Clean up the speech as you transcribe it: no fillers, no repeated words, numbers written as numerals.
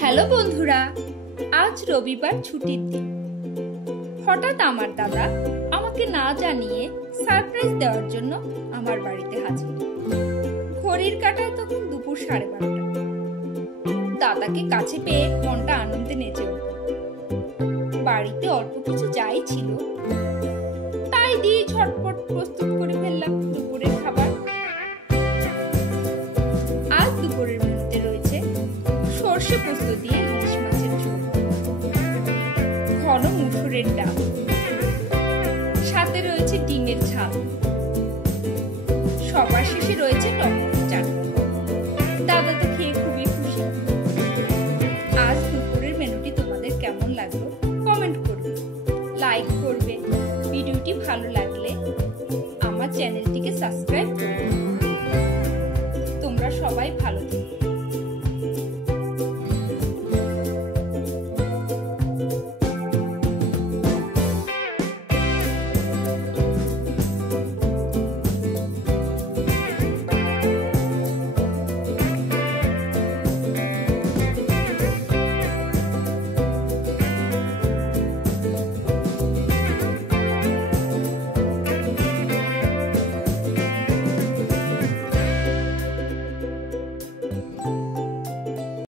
Hello বন্ধুরা, আজ রবিবার ছুটির দিন। হঠাৎ আমার দাদা আমাকে না জানিয়ে সারপ্রাইজ দেওয়ার জন্য আমার বাড়িতে হাজির। ঘড়ির কাঁটায় তখন দুপুর 12:30। দাদাকে কাছে পেয়ে মনটা আনন্দে নেচে উঠল। বাড়িতে অল্প কিছু যাই ছিল তাই দিয়ে ঝটপট প্রস্তুত করে ফেললাম দুপুরের খাবার। আজ দুপুরের মেনুতে রয়েছে সর্ষে পোস্ত দিয়ে ইলিশ মাছের ঝোল, ঘন মুসুরের ডাল, সাথে রয়েছে ডিমের ঝাল, সবার শেষে রয়েছে টমেটো চাটনি। দাদা তো খেয়ে খুবই খুশি। আজ দুপুরের মেনুটি তোমাদের কেমন লাগলো কমেন্ট করবে, লাইক করবে। ভিডিওটি ভালো লাগলে আমার চ্যানেলটিকে সাবস্ক্রাইব